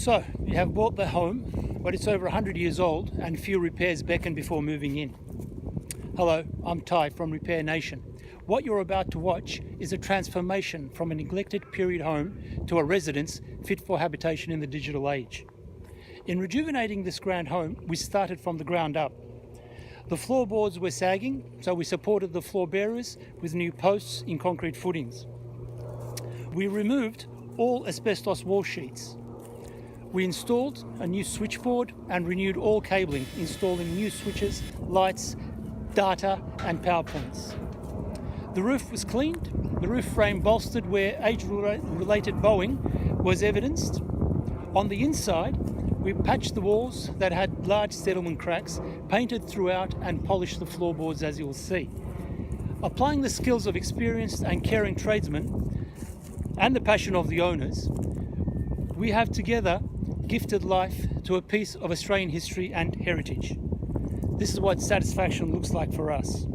So, you have bought the home, but it's over 100 years old and few repairs beckon before moving in. Hello, I'm Ty from Repair Nation. What you're about to watch is a transformation from a neglected period home to a residence fit for habitation in the digital age. In rejuvenating this grand home, we started from the ground up. The floorboards were sagging, so we supported the floor bearers with new posts in concrete footings. We removed all asbestos wall sheets. We installed a new switchboard and renewed all cabling, installing new switches, lights, data and power points. The roof was cleaned, the roof frame bolstered where age-related bowing was evidenced. On the inside, we patched the walls that had large settlement cracks, painted throughout and polished the floorboards, as you'll see. Applying the skills of experienced and caring tradesmen and the passion of the owners, we have together gifted life to a piece of Australian history and heritage. This is what satisfaction looks like for us.